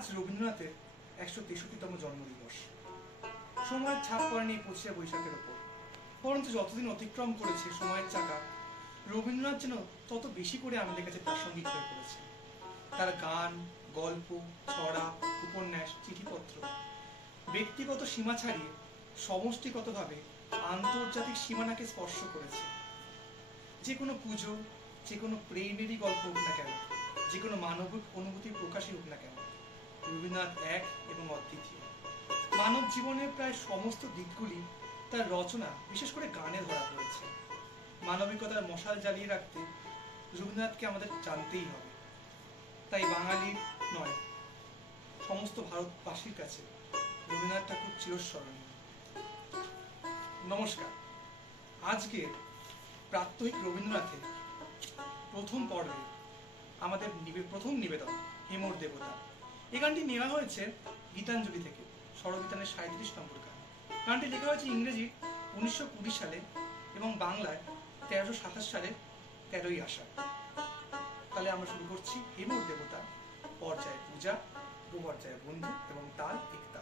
আজ রবীন্দ্রনাথের ১৬৩তম জন্মদিবস। সময়ের ছাপ পড়েনি ২৫শে বৈশাখের ওপর, পরন্তু যতদিন অতিক্রম করেছে সময়ের চাকা, রবীন্দ্রনাথ যেন তত বেশি করে আমাদের কাছে প্রাসঙ্গিক হয়ে পড়েছে। তার গান, গল্প, ছড়া, উপন্যাস, চিঠিপত্র ব্যক্তিগত সীমা ছাড়িয়ে সমষ্টিগতভাবে আন্তর্জাতিক সীমানাকে স্পর্শ করেছে। যে কোনো পুজো, যে কোনো প্রেমেরই গল্প হোক না কেন, যে কোনো মানবিক অনুভূতির প্রকাশই হোক না কেন, রবীন্দ্রনাথ এক এবং অদ্বিতীয়। মানব জীবনের প্রায় সমস্ত দিকগুলি তার রচনা, বিশেষ করে গানে ধরা পড়েছে। মানবিকতার মশাল জ্বালিয়ে রাখতে রবীন্দ্রনাথকে আমাদের জানতেই হবে। তাই বাঙালির নয়, সমস্ত ভারতবাসীর কাছে রবীন্দ্রনাথ ঠাকুর চিরস্মরণীয়। নমস্কার। আজকে প্রাত্যহিক রবীন্দ্রনাথের প্রথম পর্বে আমাদের প্রথম নিবেদন হেমর দেবতা। এই গানটি নেওয়া হয়েছে গীতাঞ্জলি থেকে, স্বরগীতানের ৩৭ নম্বর গান। গানটি লেখা হয়েছে ইংরেজি ১৯২০ সালে এবং বাংলায় ১৩২৭ সালের ১৩ই আষাঢ়। তাহলে আমরা শুরু করছি হেমর দেবতা, পর্যায়ে পূজা, উপপর্যায়ে বন্ধু এবং তাল একতা।